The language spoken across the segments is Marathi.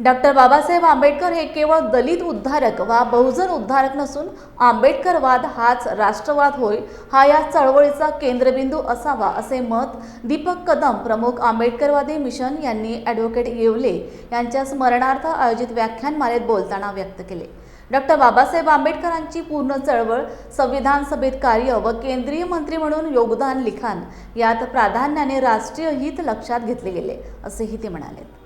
डॉक्टर बाबासाहेब आंबेडकर हे केवळ दलित उद्धारक वा बहुजन उद्धारक नसून आंबेडकरवाद हाच राष्ट्रवाद होय हा या चळवळीचा केंद्रबिंदू असावा असे मत दीपक कदम प्रमुख आंबेडकरवादी मिशन यांनी ॲडव्होकेट येवले यांच्या स्मरणार्थ आयोजित व्याख्यानमालेत बोलताना व्यक्त केले. डॉक्टर बाबासाहेब आंबेडकरांची पूर्ण चळवळ संविधान सभेत कार्य व केंद्रीय मंत्री म्हणून योगदान लिखाण यात प्राधान्याने राष्ट्रीय हित लक्षात घेतले गेले असेही ते म्हणाले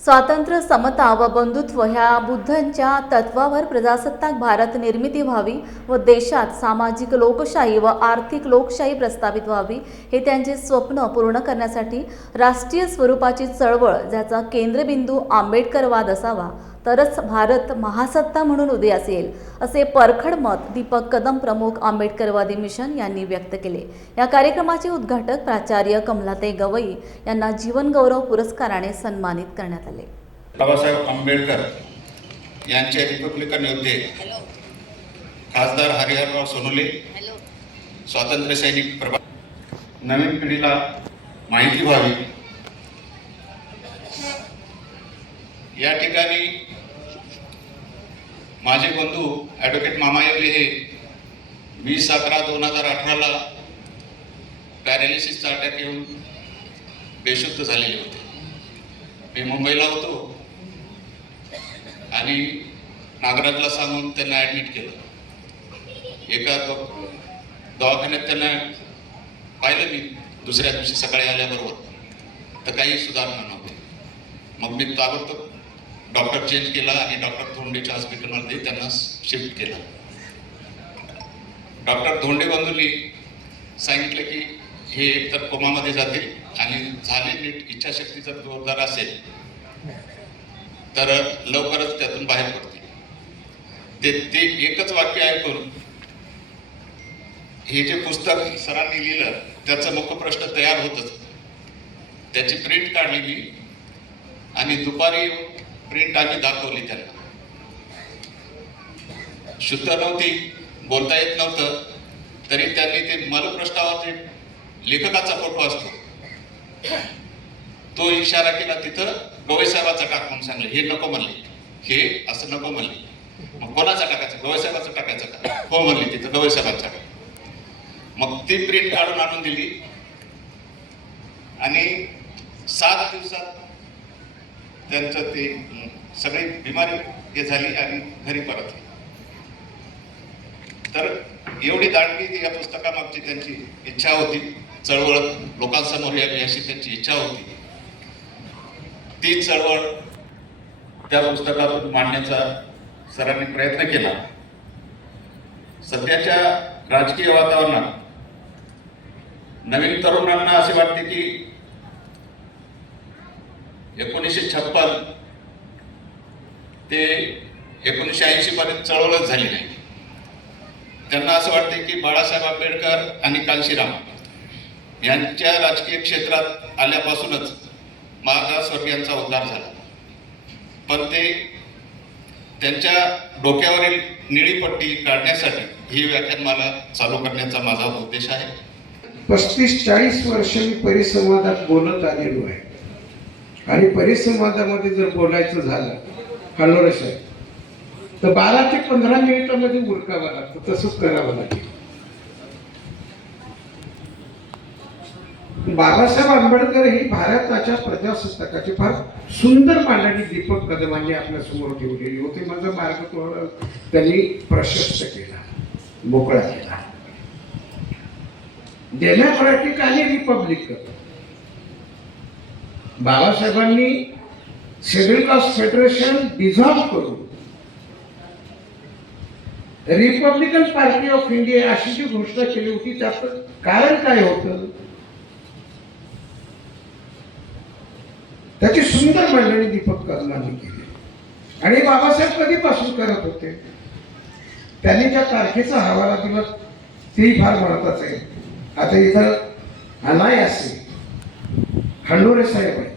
स्वातंत्र्य समता व बंधुत्व ह्या बुद्धांच्या तत्वावर प्रजासत्ताक भारत निर्मिती व्हावी व देशात सामाजिक लोकशाही व आर्थिक लोकशाही प्रस्थापित व्हावी हे त्यांचे स्वप्न पूर्ण करण्यासाठी राष्ट्रीय स्वरूपाची चळवळ ज्याचा केंद्रबिंदू आंबेडकरवाद असावा. तरच भारत महासत्ता म्हणून उदयास येईल असे परखड मत दीपक कदम प्रमुख आंबेडकरवादी मिशन यांनी व्यक्त केले. या कार्यक्रमाचे उद्घाटक प्राचार्य कमलाताई गवई यांना जीवनगौरव पुरस्काराने सन्मानित करण्यात आले. बाबासाहेब आंबेडकर यांचे रिपब्लिकन योद्धे खासदार हरिहरराव सोनोले स्वातंत्र्य सैनिक प्रभा नवीन पिढीला माहिती व्हावी. या ठिकाणी माझे बंधू ॲडव्होकेट मामा येवले हे वीस अकरा दोन हजार अठराला पॅरालिसिसचा अटॅक येऊन बेशुद्ध झालेले होते. मी मुंबईला होतो आणि नागराजला सांगून त्यांना ॲडमिट केलं. एका दवाखान्यात त्यांना पाहिलं मी दुसऱ्या दिवशी सकाळी आल्याबरोबर. तर काही सुधारणा नव्हती. मग मी ताबडतोब डॉक्टर चेंज केला आणि डॉक्टर धोंडेच्या हॉस्पिटलमध्ये त्यांना शिफ्ट केलं. डॉक्टर धोंडे बांधूंनी सांगितलं की हे एकतर कोमामध्ये जातील आणि झाले नीट इच्छाशक्ती जर जोरदार असेल तर लवकरच त्यातून बाहेर पडतील. ते ते एकच वाक्य ऐकून हे जे पुस्तक सरांनी लिहिलं त्याचा मुख्य प्रश्न तयार होतच. त्याची प्रिंट काढली मी आणि दुपारी प्रिंट आम्ही दाखवली त्यांना. शुद्ध नव्हती बोलता येत नव्हतं. तरी त्यांनी ते मलप्रस्तावाचे लेखकाचा फोटो असतो. तो इशारा केला तिथं गवईसाहेबाचा टाक म्हणून सांगले. हे नको म्हणले. हे असं नको म्हणले. मग कोणाचा टाकायचं? गवई टाकायचा का? हो म्हणली तिथं गवई साहेबाचा. मग ती प्रिंट काढून आणून दिली. आणि सात दिवसात त्यांचं ते सगळी बिमारी हे झाली आणि घरी परतली. तर एवढी दांडगी या पुस्तकामागची त्यांची इच्छा होती. चळवळ लोकांसमोर यावी अशी त्यांची इच्छा होती. ती चळवळ त्या पुस्तकातून मांडण्याचा सरांनी प्रयत्न केला. सध्याच्या राजकीय वातावरणात नवीन तरुणांना असे वाटते की एकोणीसशे छप्पन ते एकोणीसशे ऐंशी पर्यंत चळवळच झाली नाही. त्यांना असं वाटते की बाळासाहेब आंबेडकर आणि कांशीराम यांच्या राजकीय क्षेत्रात आल्यापासूनच मागासवर्गीयांचा उद्धार झाला. पण ते त्यांच्या डोक्यावरील निळी पट्टी काढण्यासाठी ही व्याख्यानमाला चालू करण्याचा माझा उद्देश आहे. पस्तीस चाळीस वर्ष मी परिसंवादात बोलत आलेलो आहे. आणि परिसंवादामध्ये जर बोलायचं झालं हलोरे साहेब तर बारा ते पंधरा मिनिटामध्ये उरकावं लागतं तसंच करावं लागेल. बाबासाहेब आंबेडकर ही भारताच्या प्रजासत्ताकाची फार सुंदर मांडणी दीपक कदमांनी आपल्यासमोर ठेवलेली होती. माझा मार्ग थोडा त्यांनी प्रशस्त केला मोकळा केला. डेमोक्रॅटिक आणि रिपब्लिक. बाबासाहेबांनी शेड्युल कास्ट फेडरेशन डिझॉल्व्ह करून रिपब्लिकन पार्टी ऑफ इंडिया अशी जी घोषणा केली होती त्याचं कारण काय होतं? त्याची सुंदर मांडणी दीपक कदमांनी केली. आणि बाबासाहेब कधीपासून करत होते? त्यांनी ज्या तारखेचा हवाला दिला तेही फार महत्वाचं आहे. आता इथं अनाय असेल खंडोरे साहेब आहेत